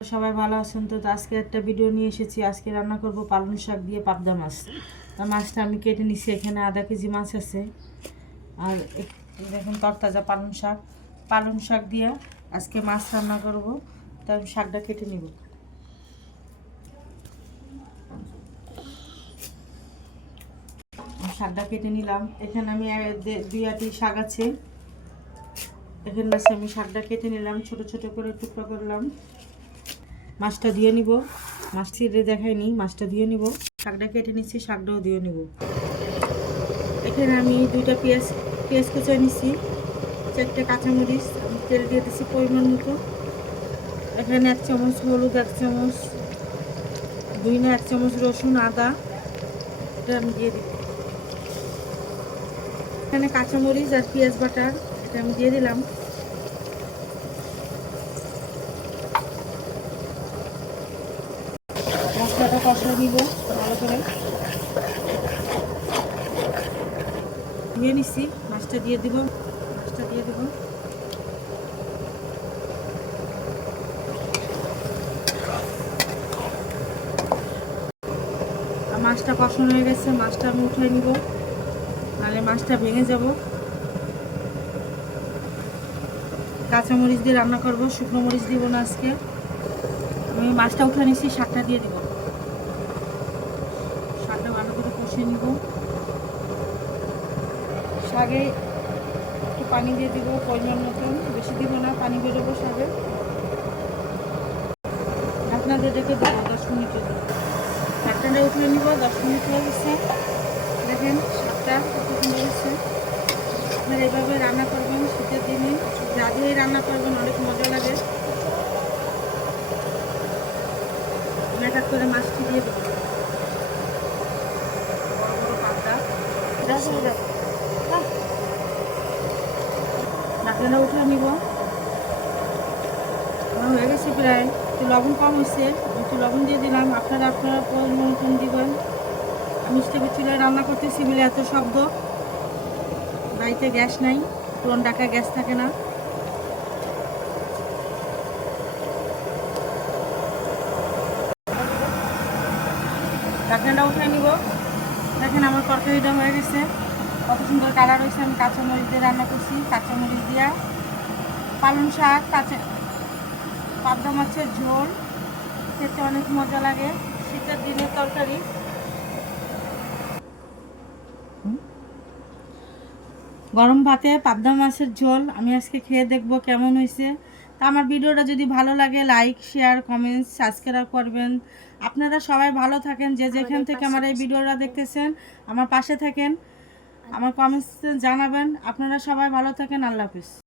সবাই ভালো আছেন তো আজকে একটা ভিডিও নিয়ে এসেছি। আজকে রান্না করব পালং শাক দিয়ে পাবদা মাছ। মাছটা আমি কেটে নিচ্ছি, এখানে আধা কেজি মাছ আছে। আর দেখুন তরতাজা পালং শাক দিয়ে আজকে মাছ রান্না করব। তাই আমি শাকটা কেটে নিব। শাকটা কেটে নিলাম। এখানে আমি দুই আটি শাক আছে, এখানে আছে। আমি শাকটা কেটে নিলাম, ছোট ছোট করে টুকরো করলাম। মাছটা দিয়ে নিব, মাছ ছিঁড়ে দেখাইনি, মাছটা দিয়ে নিব। শাকটা কেটে নিচ্ছি, শাকটাও দিয়ে নিব। এখানে আমি দুইটা পেঁয়াজ কুচিয়ে নিচ্ছি, 4টে কাঁচামরিচ। আমি তেল দিয়ে দিচ্ছি পরিমাণ মতো। এখানে 1 চামচ হলুদ, 1 চামচ ধইনা, 1 চামচ রসুন আদা, এটা আমি দিয়ে দিব। এখানে কাঁচামরিচ আর পেঁয়াজ বাটার, এটা আমি দিয়ে দিলাম। মশলাটা কষিয়ে নিব ভালো করে। দিয়ে নিচ্ছি, মাছটা দিয়ে দিব। মাছটা কষানো হয়ে গেছে, মাছটা আমি উঠিয়ে নিব, নাহলে মাছটা ভেঙে যাব। কাঁচামরিচ দিয়ে রান্না করব, শুকনো মরিচ দিব না আজকে। আমি মাছটা উঠে নিচ্ছি, শাকটা দিয়ে দিব। শাকটা ভালো করে কষিয়ে নিব। শাকে একটু পানি দিয়ে দিব পরিমাণ মতন, বেশি দিব না, পানি বেরোবো শাকে। আপনাদের ডেকে দেবো 10 মিনিটের জন্য। শাকটা উঠিয়ে নিব, 10 মিনিট হয়ে গেছে। দেখেন শাকটা কত সুন্দর হচ্ছে। আপনারা এভাবে রান্না করবেন শীতের দিনে, যা দিয়েই রান্না করবেন অনেক মজা লাগে। এক এক করে মাছটি দিয়ে দেবো, বড় বড় পাবদা। ঢাকনাটা উঠে নিব। হয়ে গেছে প্রায়। একটু লবণ কম হয়েছে, একটু লবণ দিয়ে দিলাম। আপনারা পরিমাণ মতন দিবেন। আমি স্টোভের চুলায় রান্না করতেছি বলে এত শব্দ। বাড়িতে গ্যাস নাই, পুরন ঢাকায় গ্যাস থাকে না। ঢাকনাটা উঠে নিব। দেখেন আমার তরকারিটা হয়ে গেছে, কত সুন্দর কালার হয়েছে। আমি কাঁচামরিচ দিয়ে রান্না করছি, কাঁচামরিচ দিয়া পালং শাক, পাবদা মাছের ঝোল, খেতে অনেক মজা লাগে শীতের দিনের তরকারি। গরম ভাতে পাবদা মাছের ঝোল আমি আজকে খেয়ে দেখব কেমন হয়েছে। তা আমার ভিডিওটা যদি ভালো লাগে লাইক, শেয়ার, কমেন্টস, সাবস্ক্রাইব করবেন। আপনারা সবাই ভালো থাকেন, যে যেখান থেকে আমার এই ভিডিওটা দেখতেছেন আমার পাশে থাকেন, আমার কমেন্টস জানাবেন। আপনারা সবাই ভালো থাকেন। আল্লাহ হাফিজ।